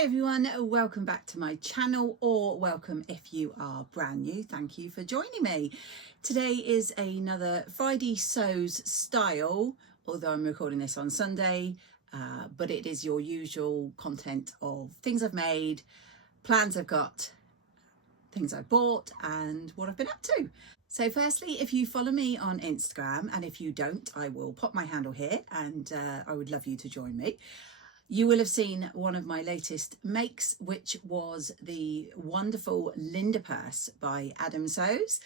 Hi everyone, welcome back to my channel, or welcome if you are brand new. Thank you for joining me. Today is another Friday Sews style, although I'm recording this on Sunday, but it is your usual content of things I've made, plans I've got, things I bought and what I've been up to. So firstly, if you follow me on Instagram, and if you don't, I will pop my handle here, and I would love you to join me. You will have seen one of my latest makes, which was the wonderful Linda purse by Adam Sews.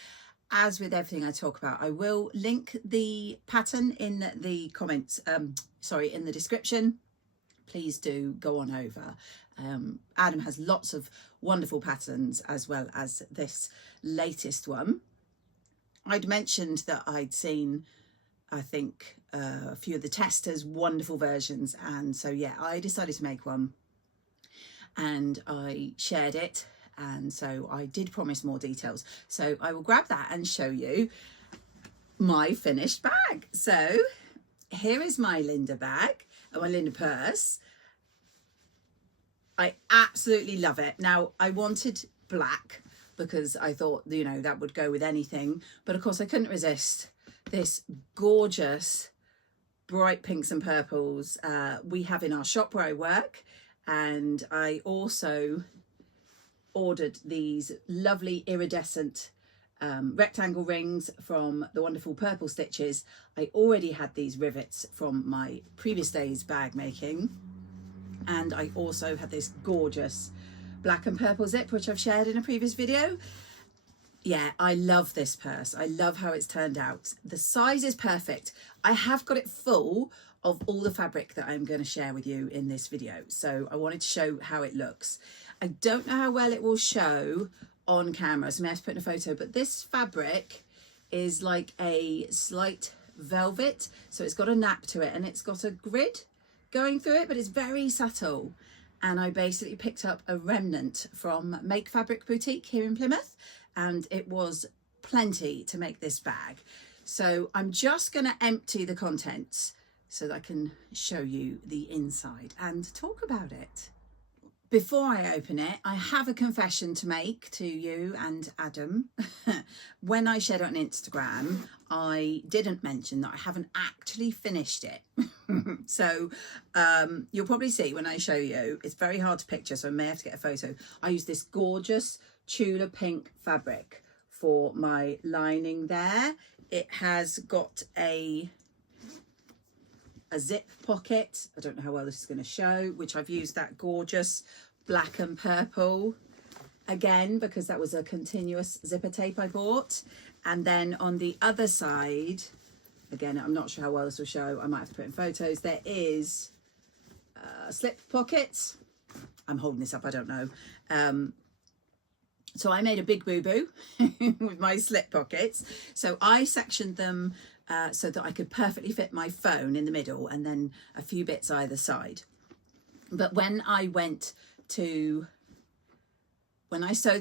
As with everything I talk about, I will link the pattern in the comments, in the description. Please do go on over. Adam has lots of wonderful patterns as well as this latest one. I'd mentioned that I'd seen, I think, a few of the testers' wonderful versions, and so yeah, I decided to make one and I shared it, and so I did promise more details, so I will grab that and show you my finished bag. So here is my Linda bag, my Linda purse. I absolutely love it. Now, I wanted black because I thought, you know, that would go with anything, but of course I couldn't resist this gorgeous bright pinks and purples we have in our shop where I work. And I also ordered these lovely iridescent rectangle rings from the wonderful Purple Stitches. I already had these rivets from my previous day's bag making, and I also had this gorgeous black and purple zip, which I've shared in a previous video. Yeah, I love this purse. I love how it's turned out. The size is perfect. I have got it full of all the fabric that I'm going to share with you in this video, so I wanted to show how it looks. I don't know how well it will show on camera, so I may have to put in a photo, but this fabric is like a slight velvet, so it's got a nap to it and it's got a grid going through it, but it's very subtle. And I basically picked up a remnant from Make Fabric Boutique here in Plymouth, and it was plenty to make this bag. So I'm just going to empty the contents so that I can show you the inside and talk about it. Before I open it, I have a confession to make to you and Adam. When I shared it on Instagram, I didn't mention that I haven't actually finished it. So you'll probably see when I show you, it's very hard to picture, so I may have to get a photo. I use this gorgeous Tula pink fabric for my lining there. It has got a zip pocket. I don't know how well this is going to show, which I've used that gorgeous black and purple again because that was a continuous zipper tape I bought. And then on the other side, again, I'm not sure how well this will show, I might have to put in photos, there is slip pockets. I'm holding this up, I don't know. So I made a big boo-boo with my slip pockets. So I sectioned them so that I could perfectly fit my phone in the middle and then a few bits either side. But when I sewed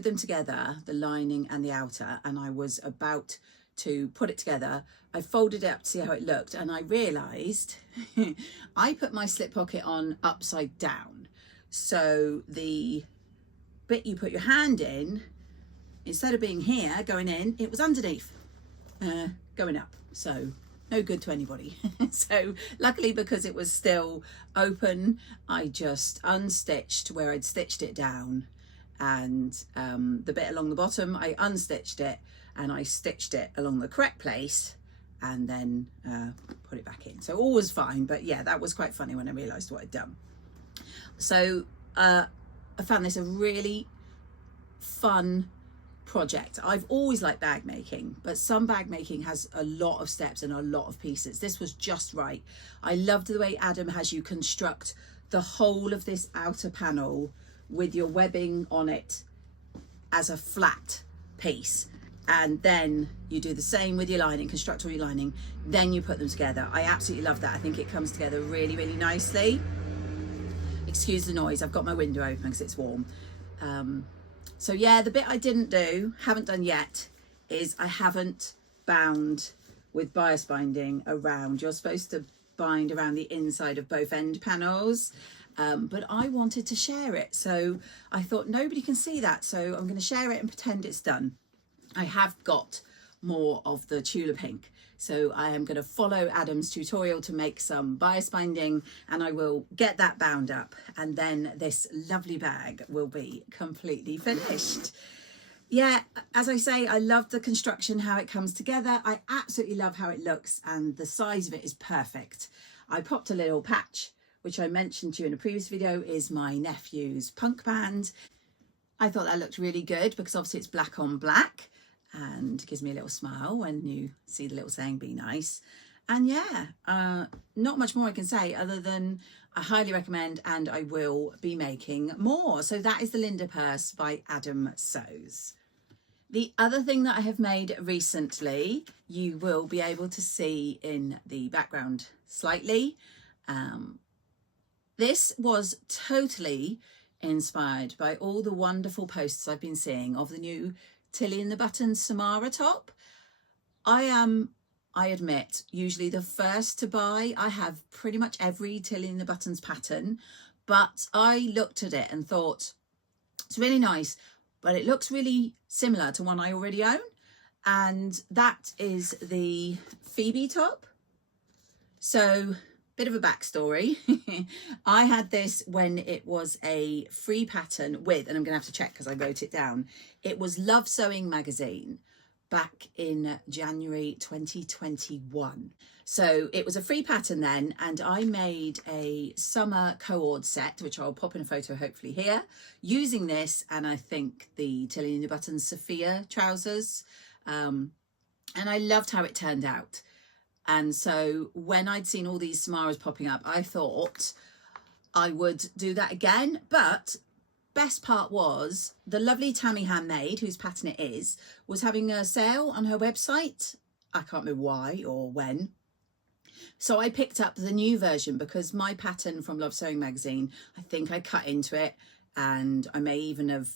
them together, the lining and the outer, and I was about to put it together, I folded it up to see how it looked, and I realised I put my slip pocket on upside down. So the bit you put your hand in, instead of being here going in, it was underneath going up, so no good to anybody. So luckily, because it was still open, I just unstitched where I'd stitched it down, and the bit along the bottom I unstitched it and I stitched it along the correct place and then put it back in. So all was fine, but yeah, that was quite funny when I realised what I'd done. So I found this a really fun project. I've always liked bag making, but some bag making has a lot of steps and a lot of pieces. This was just right. I loved the way Adam has you construct the whole of this outer panel with your webbing on it as a flat piece, and then you do the same with your lining, construct all your lining, then you put them together. I absolutely love that. I think it comes together really, really nicely. Excuse the noise, I've got my window open because it's warm. So yeah, the bit I haven't done yet, is I haven't bound with bias binding around. You're supposed to bind around the inside of both end panels, but I wanted to share it. So I thought nobody can see that. So I'm going to share it and pretend it's done. I have got more of the Tula Pink. So I am going to follow Adam's tutorial to make some bias binding, and I will get that bound up, and then this lovely bag will be completely finished. Yeah, as I say, I love the construction, how it comes together. I absolutely love how it looks, and the size of it is perfect. I popped a little patch, which I mentioned to you in a previous video, is my nephew's punk band. I thought that looked really good because obviously it's black on black, and gives me a little smile when you see the little saying, be nice. And yeah, not much more I can say other than I highly recommend, and I will be making more. So that is the Linda purse by Adam Sews. The other thing that I have made recently, you will be able to see in the background slightly. This was totally inspired by all the wonderful posts I've been seeing of the new Tilly and the Buttons Samara top. I admit, usually the first to buy. I have pretty much every Tilly and the Buttons pattern, but I looked at it and thought, it's really nice, but it looks really similar to one I already own. And that is the Phoebe top. So, bit of a backstory. I had this when it was a free pattern with, and I'm going to have to check because I wrote it down. It was Love Sewing magazine back in January 2021. So it was a free pattern then, and I made a summer cord set, which I'll pop in a photo hopefully here, using this and I think the Tilly and the Buttons Sophia trousers. And I loved how it turned out. And so when I'd seen all these Samaras popping up, I thought I would do that again. But best part was the lovely Tammy Handmade, whose pattern it is, was having a sale on her website. I can't remember why or when. So I picked up the new version because my pattern from Love Sewing magazine, I think I cut into it, and I may even have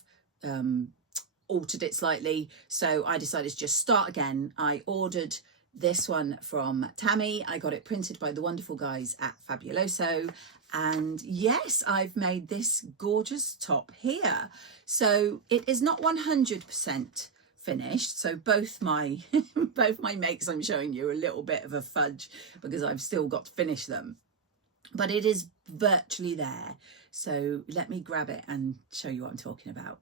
altered it slightly. So I decided to just start again. I ordered this one from Tammy. I got it printed by the wonderful guys at Fabuloso. And yes, I've made this gorgeous top here. So it is not 100% finished. So both my makes I'm showing you a little bit of a fudge because I've still got to finish them. But it is virtually there. So let me grab it and show you what I'm talking about.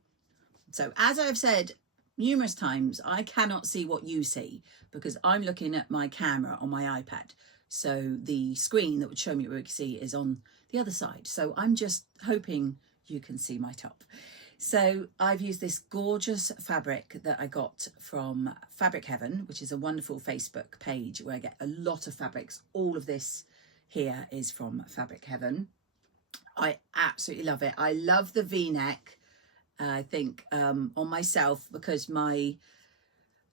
So as I've said numerous times, I cannot see what you see because I'm looking at my camera on my iPad. So the screen that would show me what you can see is on the other side. So I'm just hoping you can see my top. So I've used this gorgeous fabric that I got from Fabric Heaven, which is a wonderful Facebook page where I get a lot of fabrics. All of this here is from Fabric Heaven. I absolutely love it. I love the V-neck. I think on myself because my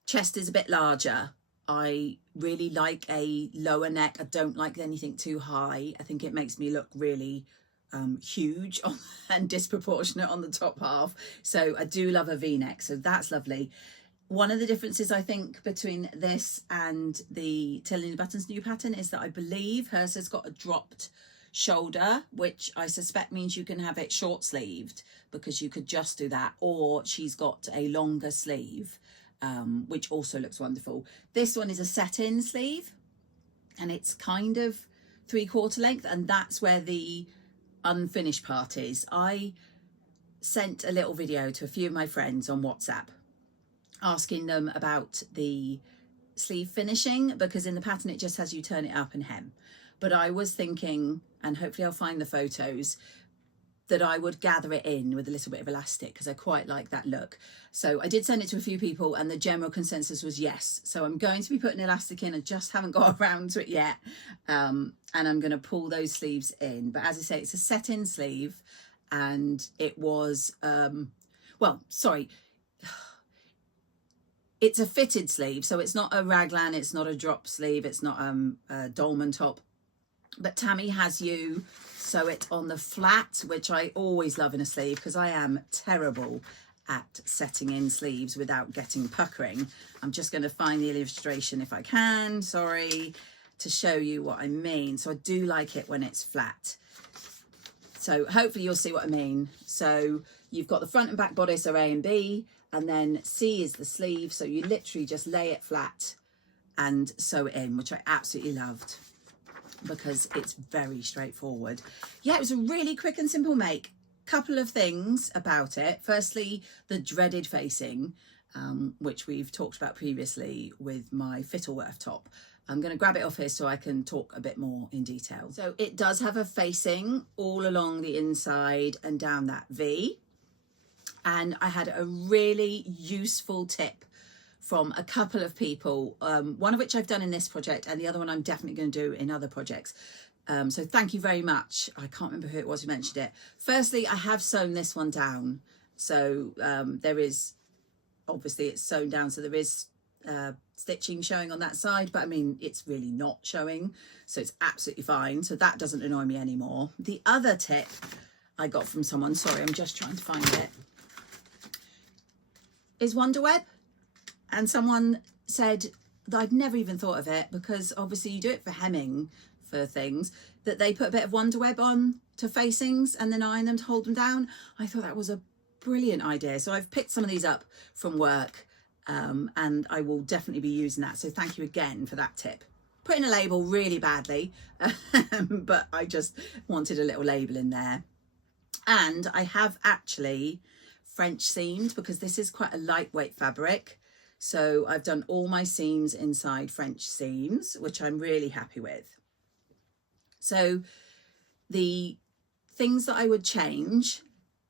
chest is a bit larger. I really like a lower neck. I don't like anything too high. I think it makes me look really huge and disproportionate on the top half. So I do love a V-neck. So that's lovely. One of the differences I think between this and the Tilly and the Buttons new pattern is that I believe hers has got a dropped shoulder, which I suspect means you can have it short sleeved because you could just do that, or she's got a longer sleeve, which also looks wonderful. This one is a set-in sleeve and it's kind of 3/4 length, and that's where the unfinished part is. I sent a little video to a few of my friends on WhatsApp asking them about the sleeve finishing because in the pattern it just has you turn it up and hem. But I was thinking, and hopefully I'll find the photos, that I would gather it in with a little bit of elastic because I quite like that look. So I did send it to a few people and the general consensus was yes. So I'm going to be putting elastic in. I just haven't got around to it yet. And I'm going to pull those sleeves in. But as I say, it's a set-in sleeve and it was, it's a fitted sleeve. So it's not a raglan, it's not a drop sleeve, it's not a dolman top. But Tammy has you sew it on the flat, which I always love in a sleeve because I am terrible at setting in sleeves without getting puckering. I'm just going to find the illustration if I can, sorry, to show you what I mean. So I do like it when it's flat. So hopefully you'll see what I mean. So you've got the front and back bodice are A and B, and then C is the sleeve. So you literally just lay it flat and sew it in, which I absolutely loved because it's very straightforward. Yeah, it was a really quick and simple make. Couple of things about it. Firstly, the dreaded facing, which we've talked about previously with my Fittleworth top. I'm going to grab it off here so I can talk a bit more in detail. So it does have a facing all along the inside and down that V. And I had a really useful tip from a couple of people, one of which I've done in this project and the other one I'm definitely going to do in other projects. So thank you very much. I can't remember who it was who mentioned it. Firstly, I have sewn this one down. So there is, obviously it's sewn down, so there is stitching showing on that side, but I mean, it's really not showing. So it's absolutely fine. So that doesn't annoy me anymore. The other tip I got from someone, sorry, I'm just trying to find it, is Wonder Web. And someone said that I'd never even thought of it, because obviously you do it for hemming for things, that they put a bit of Wonder Web on to facings and then iron them to hold them down. I thought that was a brilliant idea. So I've picked some of these up from work and I will definitely be using that. So thank you again for that tip. Put in a label really badly, but I just wanted a little label in there. And I have actually French seamed, because this is quite a lightweight fabric. So I've done all my seams inside French seams, which I'm really happy with. So the things that I would change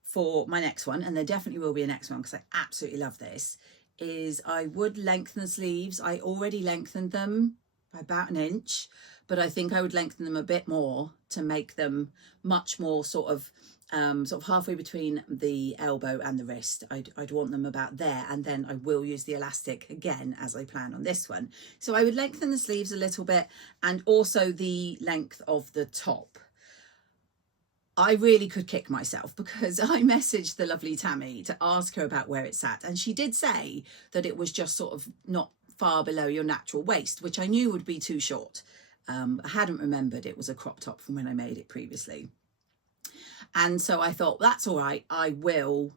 for my next one, and there definitely will be a next one because I absolutely love this, is I would lengthen the sleeves. I already lengthened them by about 1 inch, but I think I would lengthen them a bit more to make them much more sort of halfway between the elbow and the wrist. I'd want them about there, and then I will use the elastic again as I plan on this one. So I would lengthen the sleeves a little bit, and also the length of the top. I really could kick myself because I messaged the lovely Tammy to ask her about where it sat, and she did say that it was just sort of not far below your natural waist, which I knew would be too short. I hadn't remembered it was a crop top from when I made it previously. And so I thought, that's all right, I will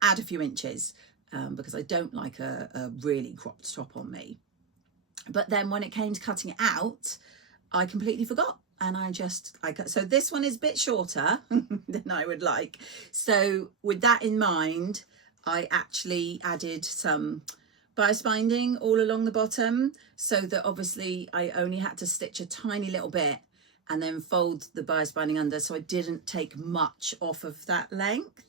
add a few inches because I don't like a really cropped top on me. But then when it came to cutting it out, I completely forgot. And so this one is a bit shorter than I would like. So with that in mind, I actually added some bias binding all along the bottom, so that obviously I only had to stitch a tiny little bit and then fold the bias binding under, so I didn't take much off of that length.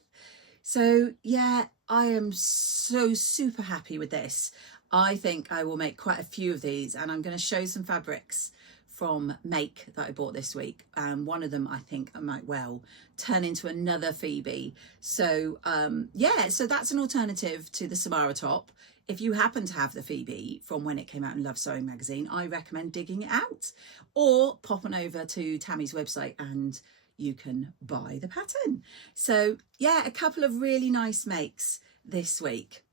So yeah, I am so super happy with this. I think I will make quite a few of these, and I'm going to show some fabrics from Make that I bought this week, and one of them I think I might well turn into another Phoebe. So yeah, so that's an alternative to the Samara top. If you happen to have the Phoebe from when it came out in Love Sewing magazine, I recommend digging it out, or pop on over to Tammy's website and you can buy the pattern. So yeah, a couple of really nice makes this week.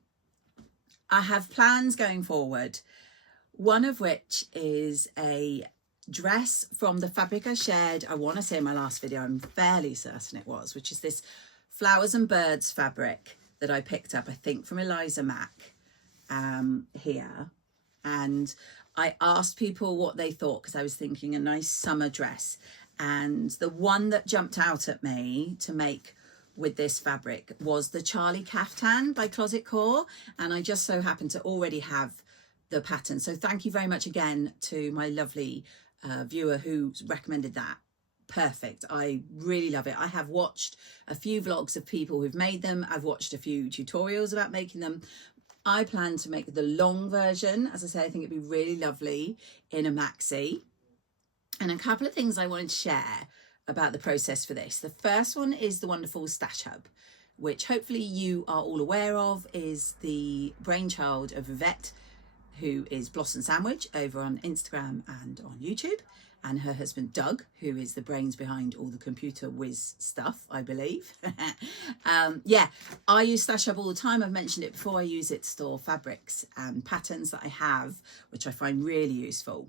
I have plans going forward, one of which is a dress from the fabric I shared, I want to say in my last video, I'm fairly certain it was, which is this Flowers and Birds fabric that I picked up, I think from Eliza Mack here. And I asked people what they thought, because I was thinking a nice summer dress. And the one that jumped out at me to make with this fabric was the Charlie Caftan by Closet Core. And I just so happened to already have the pattern. So thank you very much again to my lovely viewer who recommended that. Perfect. I really love it. I have watched a few vlogs of people who've made them. I've watched a few tutorials about making them. I plan to make the long version. As I say, I think it'd be really lovely in a maxi. And a couple of things I wanted to share about the process for this. The first one is the wonderful Stash Hub, which hopefully you are all aware of, is the brainchild of Yvette, who is Blossom Sandwich over on Instagram and on YouTube, and her husband Doug, who is the brains behind all the computer whiz stuff, I believe. Yeah, I use Stash Hub all the time. I've mentioned it before. I use it to store fabrics and patterns that I have, which I find really useful.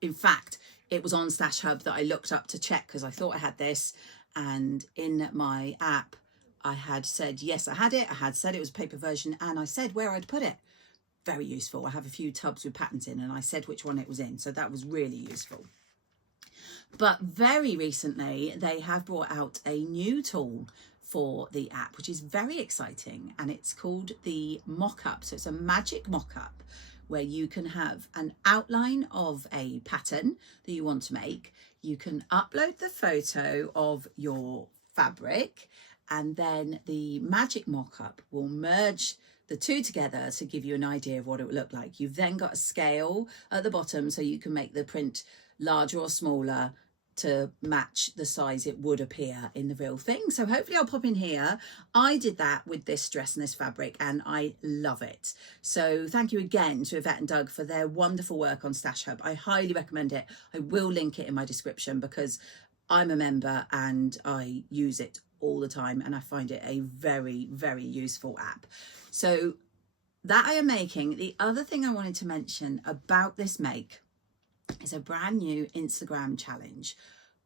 In fact, it was on Stash Hub that I looked up to check, because I thought I had this, and in my app I had said yes, I had it, I had said it was a paper version, and I said where I'd put it. Very useful. I have a few tubs with patterns in and I said which one it was in, so that was really useful. But very recently they have brought out a new tool for the app, which is very exciting, and it's called the mock-up. So it's a magic mock-up where you can have an outline of a pattern that you want to make. You can upload the photo of your fabric, and then the magic mock-up will merge the two together to give you an idea of what it will look like. You've then got a scale at the bottom so you can make the print larger or smaller to match the size it would appear in the real thing. So hopefully I'll pop in here. I did that with this dress and this fabric and I love it. So thank you again to Yvette and Doug for their wonderful work on Stash Hub. I highly recommend it. I will link it in my description because I'm a member and I use it all the time and I find it a very, very useful app. So that I am making. The other thing I wanted to mention about this make is a brand new Instagram challenge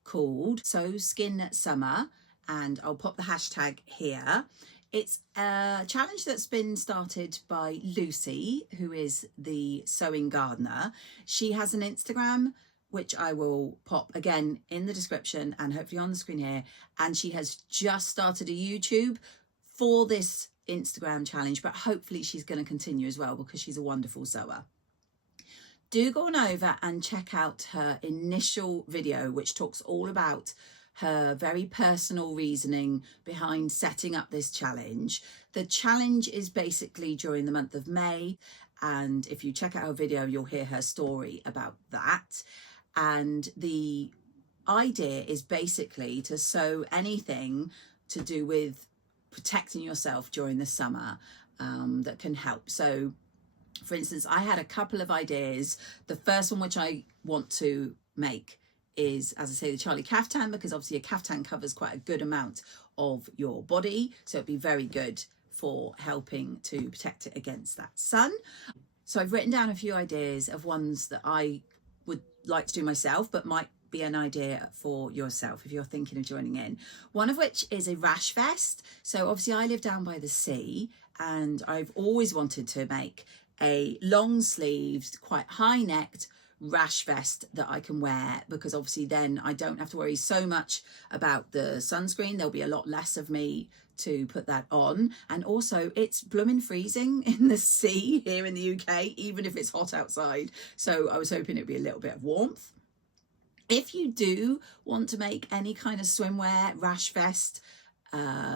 called Sew Skin Summer, and I'll pop the hashtag here. It's a challenge that's been started by Lucy, who is the sewing gardener. She has an Instagram, which I will pop again in the description and hopefully on the screen here, and she has just started a YouTube for this Instagram challenge, but hopefully she's going to continue as well because she's a wonderful sewer. Do go on over and check out her initial video, which talks all about her very personal reasoning behind setting up this challenge. The challenge is basically during the month of May, and if you check out her video, you'll hear her story about that. And the idea is basically to sew anything to do with protecting yourself during the summer that can help. So for instance, I had a couple of ideas. The first one, which I want to make, is, as I say, the Charlie caftan, because obviously a caftan covers quite a good amount of your body. So it'd be very good for helping to protect it against that sun. So I've written down a few ideas of ones that I would like to do myself, but might be an idea for yourself if you're thinking of joining in. One of which is a rash vest. So obviously I live down by the sea and I've always wanted to make a long sleeved, quite high necked rash vest that I can wear, because obviously then I don't have to worry so much about the sunscreen. There'll be a lot less of me to put that on, and also it's blooming freezing in the sea here in the UK, even if it's hot outside, so I was hoping it'd be a little bit of warmth. If you do want to make any kind of swimwear, rash vest,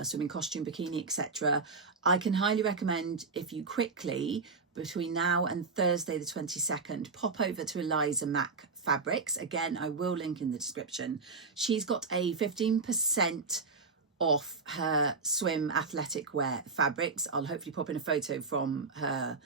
swimming costume, bikini, etc., I can highly recommend, if you quickly between now and Thursday the 22nd, pop over to Eliza Mack Fabrics. Again, I will link in the description. She's got a 15% off her swim athletic wear fabrics. I'll hopefully pop in a photo from her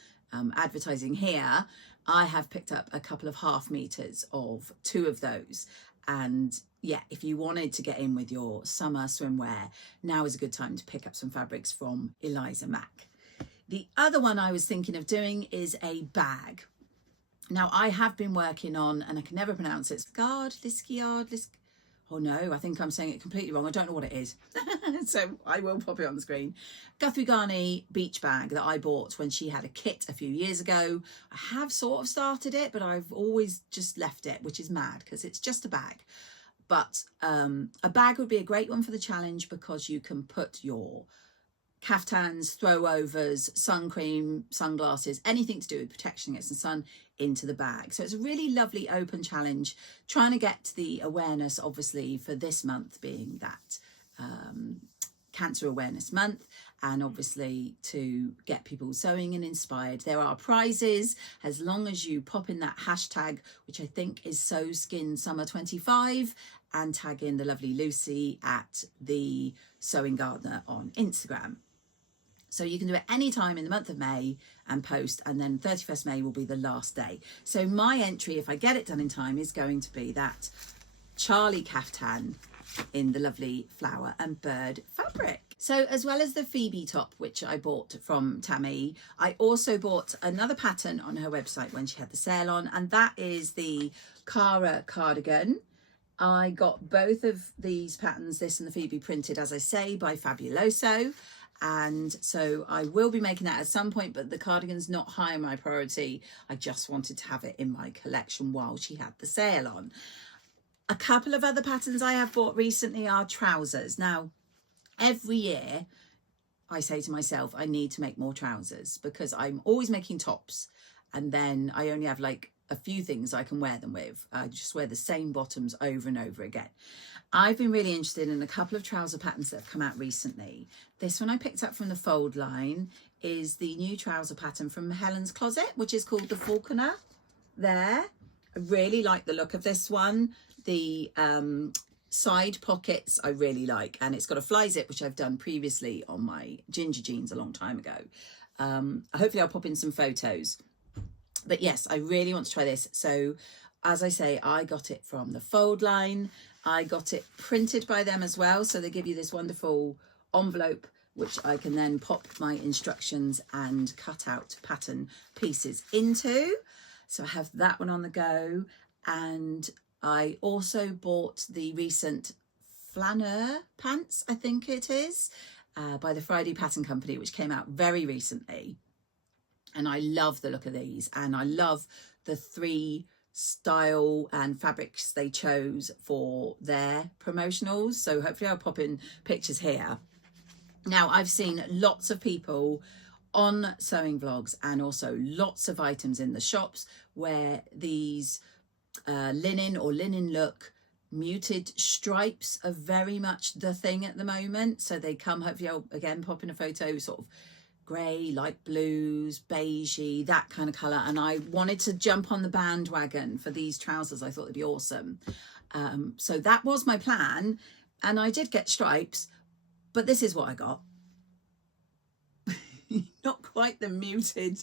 advertising here. I have picked up a couple of half meters of 2 of those. And yeah, if you wanted to get in with your summer swimwear, now is a good time to pick up some fabrics from Eliza Mack. The other one I was thinking of doing is a bag. Now I have been working on, and I can never pronounce it, oh no, I think I'm saying it completely wrong. I don't know what it is. So I will pop it on the screen. Guthrie Ghani beach bag that I bought when she had a kit a few years ago. I have sort of started it, but I've always just left it, which is mad because it's just a bag. But a bag would be a great one for the challenge because you can put your caftans, throw-overs, sun cream, sunglasses, anything to do with protection against the sun into the bag. So it's a really lovely open challenge, trying to get the awareness, obviously, for this month being that Cancer Awareness Month, and obviously to get people sewing and inspired. There are prizes as long as you pop in that hashtag, which I think is Sew Skin Summer 25, and tag in the lovely Lucy at the Sewing Gardener on Instagram. So you can do it any time in the month of May and post, and then 31st May will be the last day. So my entry, if I get it done in time, is going to be that Charlie caftan in the lovely flower and bird fabric. So as well as the Phoebe top, which I bought from Tammy, I also bought another pattern on her website when she had the sale on, and that is the Cara cardigan I got both of these patterns, this and the Phoebe, printed, as I say, by Fabuloso. And so I will be making that at some point, but the cardigan's not high on my priority. I just wanted to have it in my collection while she had the sale on. A couple of other patterns I have bought recently are trousers. Now, every year I say to myself, I need to make more trousers because I'm always making tops. And then I only have like a few things I can wear them with. I just wear the same bottoms over and over again. I've been really interested in a couple of trouser patterns that have come out recently. This one I picked up from the Fold line is the new trouser pattern from Helens Closet, which is called the Falconer. There, I really like the look of this one. The side pockets I really like, and it's got a fly zip, which I've done previously on my ginger jeans a long time ago. Hopefully I'll pop in some photos. But yes, I really want to try this. So as I say, I got it from the Fold line. I got it printed by them as well. So they give you this wonderful envelope, which I can then pop my instructions and cut out pattern pieces into. So I have that one on the go. And I also bought the recent Flaneur pants, I think it is, by the Friday Pattern Company, which came out very recently. And I love the look of these, and I love the 3 style and fabrics they chose for their promotionals. So hopefully I'll pop in pictures here. Now, I've seen lots of people on sewing vlogs and also lots of items in the shops where these linen or linen look muted stripes are very much the thing at the moment. So they come, hopefully I'll again pop in a photo, sort of grey, light blues, beigey, that kind of colour. And I wanted to jump on the bandwagon for these trousers. I thought they'd be awesome. So that was my plan. And I did get stripes, but this is what I got. Not quite the muted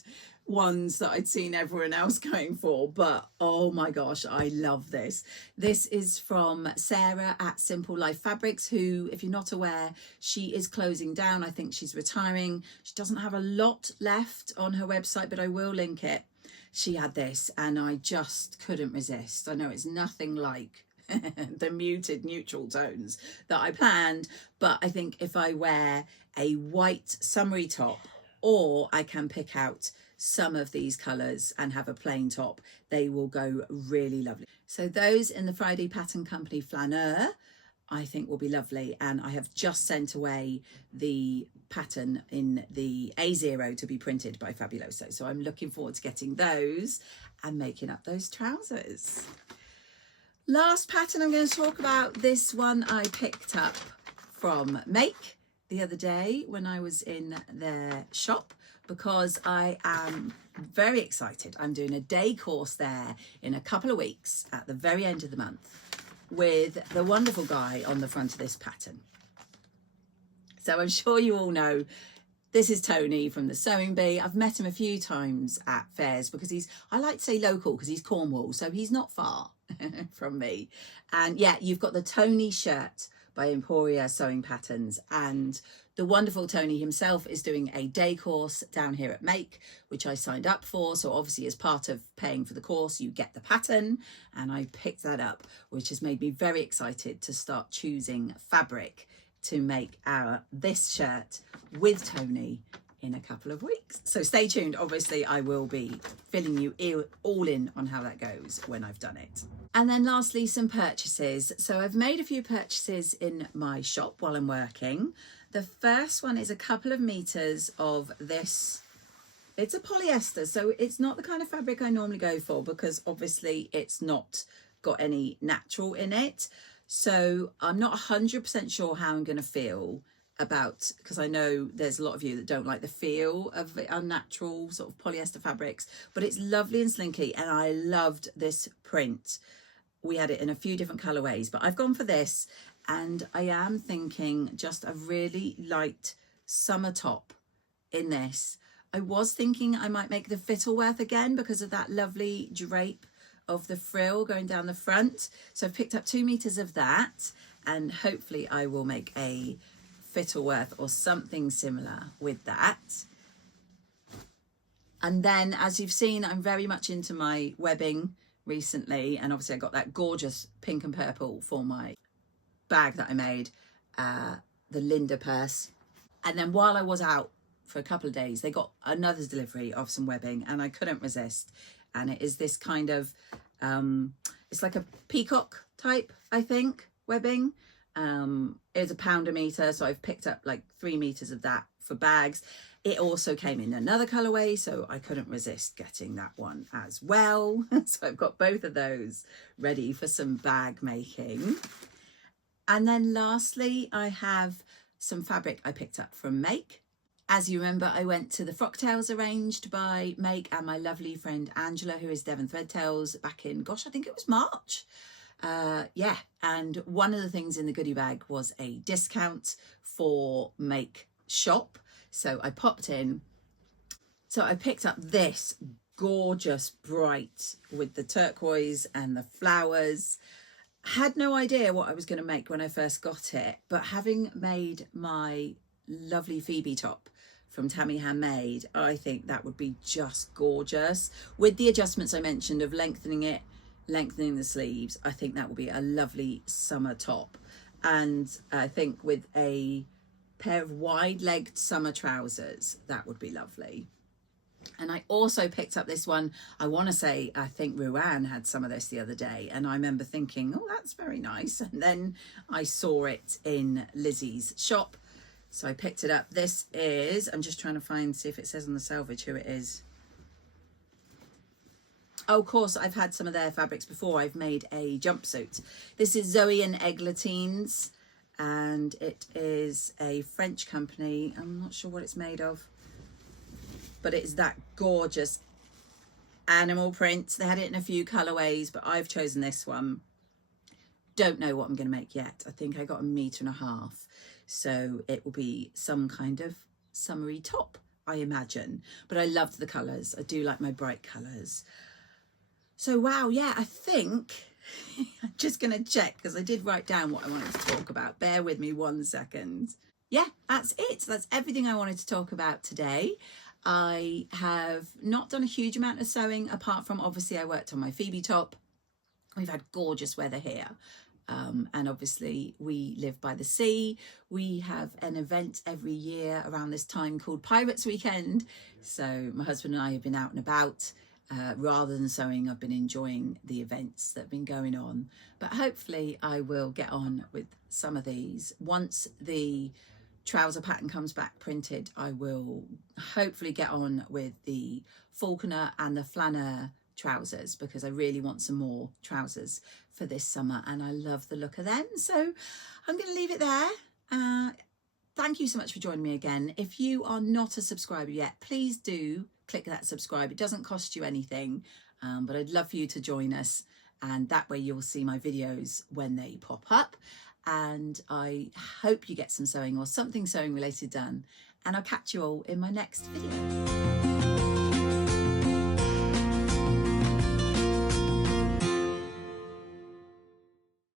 ones that I'd seen everyone else going for, but oh my gosh, I love this. This is from Sarah at Simple Life Fabrics, who, if you're not aware, she is closing down. I think she's retiring. She doesn't have a lot left on her website, but I will link it. She had this and I just couldn't resist. I know it's nothing like the muted neutral tones that I planned, but I think if I wear a white summery top, or I can pick out some of these colours and have a plain top, they will go really lovely. So those in the Friday Pattern Company Flaneur, I think will be lovely. And I have just sent away the pattern in the A0 to be printed by Fabuloso. So I'm looking forward to getting those and making up those trousers. Last pattern I'm going to talk about, this one I picked up from Make the other day when I was in their shop, because I am very excited. I'm doing a day course there in a couple of weeks at the very end of the month with the wonderful guy on the front of this pattern. So I'm sure you all know, this is Tony from the Sewing Bee. I've met him a few times at fairs because he's, I like to say local because he's Cornwall, so he's not far from me. And yeah, you've got the Tony shirt by Emporia Sewing Patterns, and the wonderful Tony himself is doing a day course down here at Make, which I signed up for. So obviously as part of paying for the course, you get the pattern, and I picked that up, which has made me very excited to start choosing fabric to make this shirt with Tony in a couple of weeks. So stay tuned. Obviously I will be filling you all in on how that goes when I've done it. And then lastly, some purchases. So I've made a few purchases in my shop while I'm working. The first one is a couple of meters of this. It's a polyester, so it's not the kind of fabric I normally go for because obviously it's not got any natural in it. So I'm not 100% sure how I'm going to feel about, because I know there's a lot of you that don't like the feel of the unnatural sort of polyester fabrics, but it's lovely and slinky, and I loved this print. We had it in a few different colorways, but I've gone for this, and I am thinking just a really light summer top in this. I was thinking I might make the Fittleworth again because of that lovely drape of the frill going down the front. So I've picked up 2 meters of that, and hopefully I will make a Fittleworth or something similar with that. And then, as you've seen, I'm very much into my webbing recently, and obviously I got that gorgeous pink and purple for my bag that I made, the Linda purse. And then while I was out for a couple of days, they got another delivery of some webbing, and I couldn't resist. And it is this kind of it's like a peacock type, I think, webbing. It's £1 a metre, so I've picked up like 3 meters of that for bags. It also came in another colourway, so I couldn't resist getting that one as well. So I've got both of those ready for some bag making. And then lastly, I have some fabric I picked up from Make. As you remember, I went to the Frocktails arranged by Make and my lovely friend Angela, who is Devon Threadtails, back in, gosh, I think it was March. Yeah, and one of the things in the goodie bag was a discount for Make shop. So I popped in. So I picked up this gorgeous bright with the turquoise and the flowers. Had no idea what I was going to make when I first got it, but having made my lovely Phoebe top from Tammy Handmade, I think that would be just gorgeous. With the adjustments I mentioned of lengthening it, lengthening the sleeves, I think that will be a lovely summer top. And I think with a pair of wide-legged summer trousers, that would be lovely. And I also picked up this one, I want to say, I think Ruan had some of this the other day, and I remember thinking, oh, that's very nice. And then I saw it in Lizzie's shop, so I picked it up. This is, I'm just trying to see if it says on the selvage who it is. Oh, of course, I've had some of their fabrics before. I've made a jumpsuit. This is Zoe and Eglatines, and it is a French company. I'm not sure what it's made of, but it's that gorgeous animal print. They had it in a few colorways, but I've chosen this one. Don't know what I'm going to make yet. I think I got 1.5 meters, so it will be some kind of summery top, I imagine. But I loved the colors. I do like my bright colors. So wow, yeah, I think I'm just going to check because I did write down what I wanted to talk about. Bear with me 1 second. Yeah, that's it. That's everything I wanted to talk about today. I have not done a huge amount of sewing, apart from obviously I worked on my Phoebe top. We've had gorgeous weather here. And obviously we live by the sea. We have an event every year around this time called Pirates Weekend. So my husband and I have been out and about. Rather than sewing, I've been enjoying the events that have been going on. But hopefully I will get on with some of these. Once the trouser pattern comes back printed, I will hopefully get on with the Falconer and the Flaneur trousers, because I really want some more trousers for this summer and I love the look of them. So I'm going to leave it there. Thank you so much for joining me again. If you are not a subscriber yet, please do click that subscribe. It doesn't cost you anything, but I'd love for you to join us, and that way you'll see my videos when they pop up. And I hope you get some sewing or something sewing related done, and I'll catch you all in my next video.